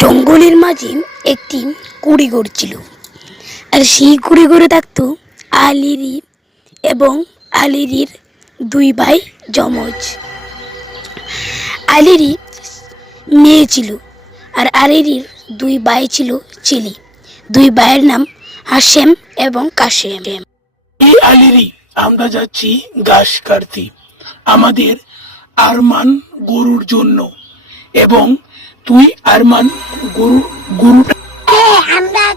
জঙ্গলের মাঝে একটি কুড়িঘর ছিল, আর সেই কুড়িঘরে থাকতো আলিরি এবং আলিরির দুই ভাই যমজ। আলিরি মেয়ে ছিল, আর আলিরির দুই ভাই ছিল ছেলে। দুই ভাইয়ের নাম হাশেম এবং কাশেম। এই আলিরি, আমরা যাচ্ছি ঘাস কাটতে আমাদের আরমান গরুর জন্য, এবং তুই আরমান গরুটা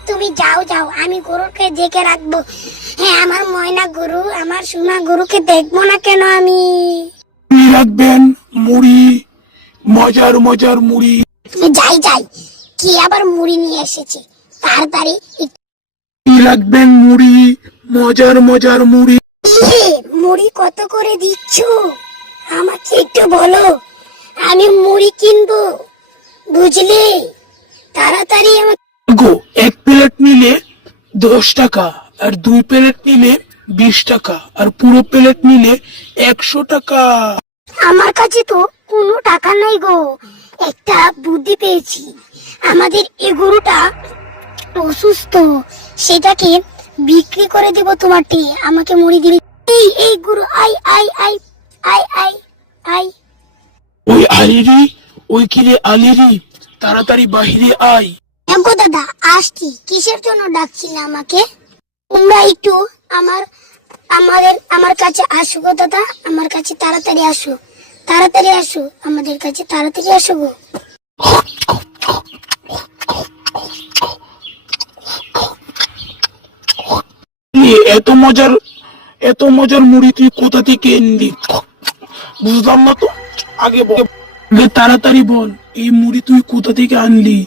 তুমি যাও যাও, আমি গরুকে দেখে রাখবো। হ্যাঁ, আমার ময়না গরু, আমার সোনা গরুকে দেখবো না কেন আমি? তুই রাখবেন মুড়ি, মজার মজার মুড়ি। যাই যাই, কি আবার মুড়ি নিয়ে এসেছে? তাড়াতাড়ি তুই রাখবেন মুড়ি, মজার মজার মুড়ি। মুড়ি কত করে দিচ্ছ আমাকে একটু বলো, আমি মুড়ি কিনবো, বুঝলে? তাড়াতাড়ি আমার গো, এক প্লেট নিলে 10 টাকা, আর 2 প্লেট নিলে 20 টাকা, আর পুরো প্লেট নিলে 100 টাকা। আমার কাছে তো কোনো টাকা নাই গো। একটা বুদ্ধি পেয়েছি, আমাদের এই গরুটা অসুস্থ, সেটাকে বিক্রি করে দেব তোমারটি, আমাকে মুড়ি দিবি। এই গরু, I I I I I I. ওই আলিরি, ওই কিরে আলিরি, তাড়াতাড়ি বাহিরে আয়। গো দাদা, আসছি। কিসের জন্য ডাকছিলে আমাকে? তোমরা একটু আমার কাছে আসো গো দাদা, আমার কাছে তাড়াতাড়ি আসো, তাড়াতাড়ি আসো, আমাদের কাছে তাড়াতাড়ি আসো গো। এত মজার মুড়ি তুই কোথা থেকে এনলি? বুঝলাম না তো, আগে তাড়াতাড়ি বল, এই মুড়ি তুই কোথা থেকে আনলি?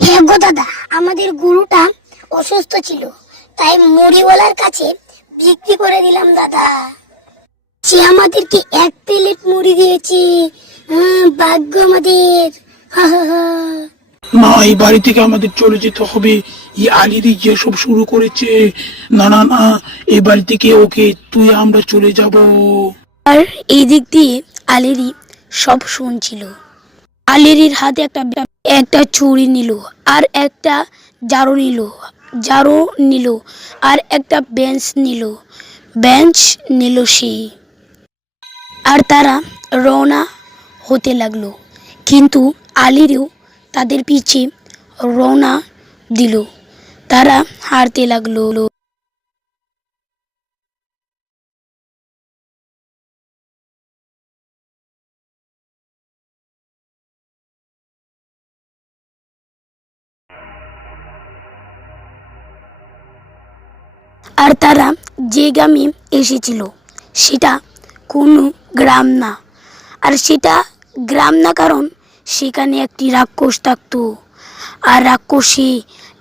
হ্যাঁ গো দাদা, আমাদের গরুটা অসুস্থ ছিল, তাই মুড়িওয়ালার কাছে বিক্রি করে দিলাম দাদা। সে আমাদেরকে 1 প্লেট মুড়ি দিয়েছে। ভাগ্য আমাদের। না, এই বাড়ি থেকে আমাদের চলে যেতে হবে। এই আলিরি যেসব শুরু করেছে, না না না, এই বাড়ি থেকে ওকে তুই আমরা চলে যাব। আর এই দিক দিয়ে আলিরি সব শুনছিল। আলিরির হাতে একটা ছুরি নিল, আর একটা ঝাড়ু নিল, আর একটা বেঞ্চ নিল সে। আর তারা রওনা হতে লাগলো, কিন্তু আলিরিও তাদের পিছে রওনা দিল। তারা হাঁটতে লাগলো। আর তারা যে গ্রামে এসেছিল সেটা কোনো গ্রাম না, আর সেটা গ্রাম না, কারণ সেখানে একটি রাক্ষস থাকতো। আর রাক্ষসী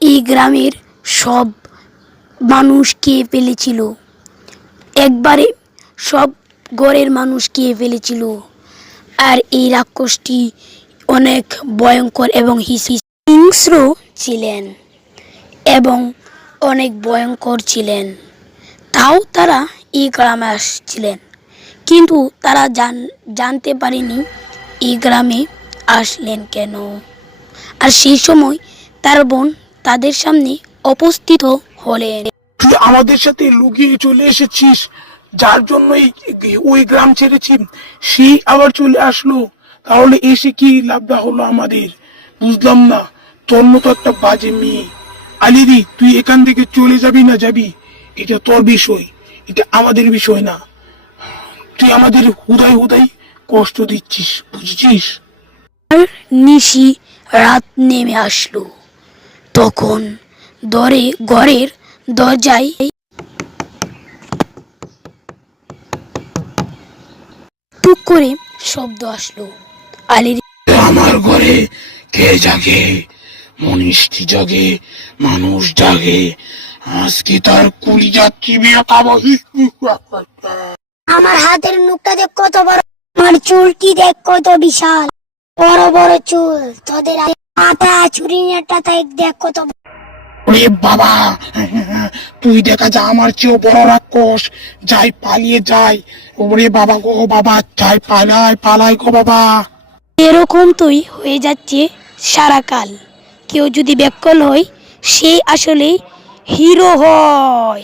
এই গ্রামের সব মানুষ খেয়ে ফেলেছিল, একবারে সব ঘরের মানুষ খেয়ে ফেলেছিল। আর এই রাক্ষসটি অনেক ভয়ঙ্কর এবং হিংস্র ছিলেন এবং অনেক ভয়ঙ্কর ছিলেন। তাও তারা এই গ্রামে আসছিলেন, কিন্তু তারা জানতে পারেনি এই গ্রামে আসলেন কেন। আর সেই সময় তার বোন তাদের সামনে উপস্থিত হলেন। তুই আমাদের সাথে লুকিয়ে চলে এসেছিস, যার জন্য ওই গ্রাম ছেড়েছি, সে আবার চলে আসলো। তাহলে এসে কি লাভটা হলো আমাদের? বুঝলাম না, তোর মতো একটা বাজে মেয়ে। আলিরি, তুই এখান থেকে চলে যাবি না যাবি, এটা তোর বিষয়, এটা আমাদের বিষয় না। তুই আমাদের হুদাই কষ্ট দিচ্ছিস, বুঝছিস? আর নিশি রাত নেমে আসলো, তখন ঘরের দরজায় টুক করে শব্দ আসলো। আলির আমার ঘরে কে জাগে? মনীষী জাগে, মানুষ জাগে, আজকে তার কুলি যাচ্ছি বিয়ে খাবো। আমার হাতের মুখটা দেখ কত বড়, আমার চুলটি দেখ কত বিশাল, বড় বড় চুল, তোদের মাথা চুরিটা দেখ কত। ওরে বাবা, তুই দেখা যা আমার চেয়েও বড় রাক্ষস, যাই পালিয়ে যাই। ওরে বাবা গো বাবা, যাই পালাই গো বাবা। এরকম তুই হয়ে যাচ্ছে সারাকাল। কেউ যদি ব্যাককল হয় সে আসলে হিরো হয়।